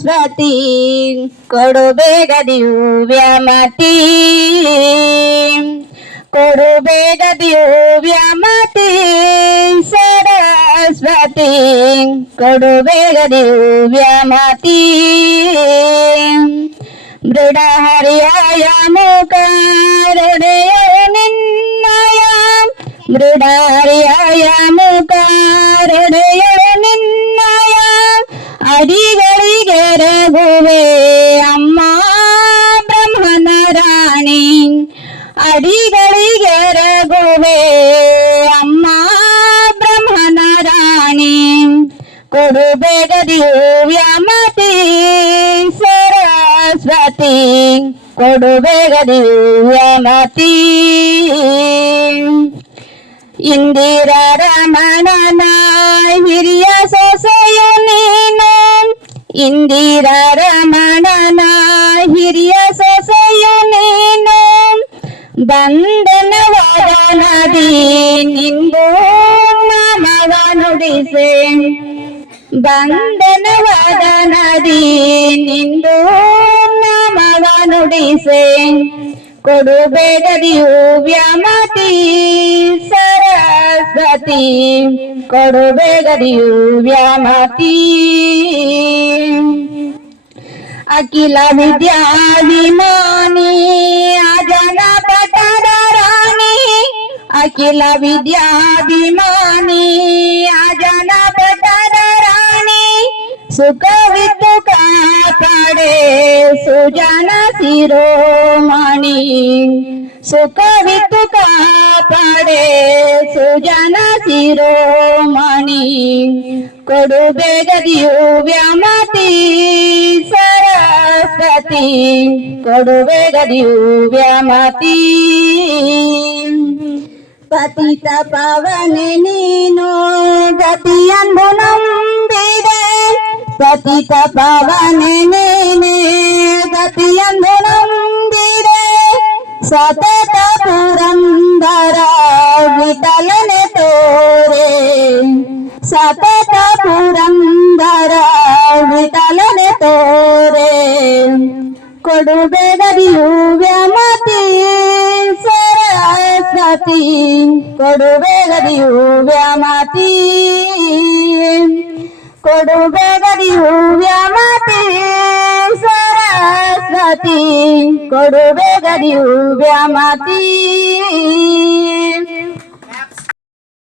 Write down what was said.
सरस्वती ಕೊಡು ಬೇಗ ದಿವ್ಯಮತಿ ಕೊಡು ಬೇಗ ದಿವ್ಯಮತಿ ಸರಸ್ವತಿ ಕೊಡು ಬೇಗ ದಿವ್ಯಮತಿ ಮೃಡ ಹರಿಯಾಯ ಮುಖರುಡೆಯ ನಿನ್ನಯ ಮೃಡ ಹರಿಯಾಯ ಮುಖರುಡೆಯ ನಿನ್ನಯ ಅಡಿಗಳಿಗೆ ರಘುವೆ ಅಮ್ಮ ಬ್ರಹ್ಮನ ರಾಣಿ ಅಡಿಗಳಿಗೆ ರಘುವೆ ಅಮ್ಮ ಬ್ರಹ್ಮನ ರಾಣಿ ಕೊಡು ಬೇಗ ದಿವ್ಯಮತಿ ಸರಸ್ವತಿ ಕೊಡು ಬೇಗ ದಿವ್ಯಮತಿ ಇಂದಿರ ರಮಣನ ಹಿರಿಯ ಸೊಸೆಯು ನೀನು ಇಂದಿರ ರಮಣನ ಹಿರಿಯ ಸೊಸೆಯು ನೀನು ಬಂಧನವಾದ ನದಿ ನಿಂದು ನಾಮವ ನುಡಿಸೆ ಬಂಧನವಾದ ನದಿ ನಿಂದು ನಾಮವ ನುಡಿಸೆ ಕೊಡು ಬೇಗ ದಿವ್ಯಮತಿ ಸರಸ್ವತಿ ಕೊಡು ಬೇಗ ದಿವ್ಯಮತಿ ಅಖಿಲ ವಿದ್ಯಾಭಿಮಾನಿ ಅಜನ ಪಟದ ರಾಣಿ ಅಖಿಲ ವಿದ್ಯಾಭಿಮಾನಿ ಅಜನ ಪಟದ ರಾಣಿ ಸುಖವಿತ್ತು ಕಾಪಾಡೆ ಸುಜನ ಶಿರೋಮಣಿ ಸುಖವಿತ್ತು ಕಾಪಾಡೆ ಸುಜನ ಶಿರೋಮಣಿ ಕೊಡು ಬೇಗ ದಿವ್ಯಮತಿ ಸರಸ್ವತಿ ಕೊಡು ಬೇಗ ದಿವ್ಯಮತಿ ಪತಿತ ಪಾವನೆ ನೀನು ಗತಿಯನ್ನು ನಂಬಿದೆ ಪತಿತ ಪಾವನೆ ನೀನೆ ಗತಿಯನ್ನು ನಂಬಿದೆ ಸತತ ಪುರಂದರ ವಿಠಲನೆ ತೋರೆ ಸತತ ಪುರಂದರ ವಿಠಲನೆ ತೋರೆ ಕೊಡು ಬೇಗ ದಿವ್ಯಮತಿ ಸರಸ್ವತಿ ಕೊಡು ಬೇಗ ದಿವ್ಯಮತಿ ಕೊಡು ಬೇಗ ದಿವ್ಯಮತಿ ಸರಸ್ವತಿ ಕೊಡು ಬೇಗ ದಿವ್ಯಮತಿ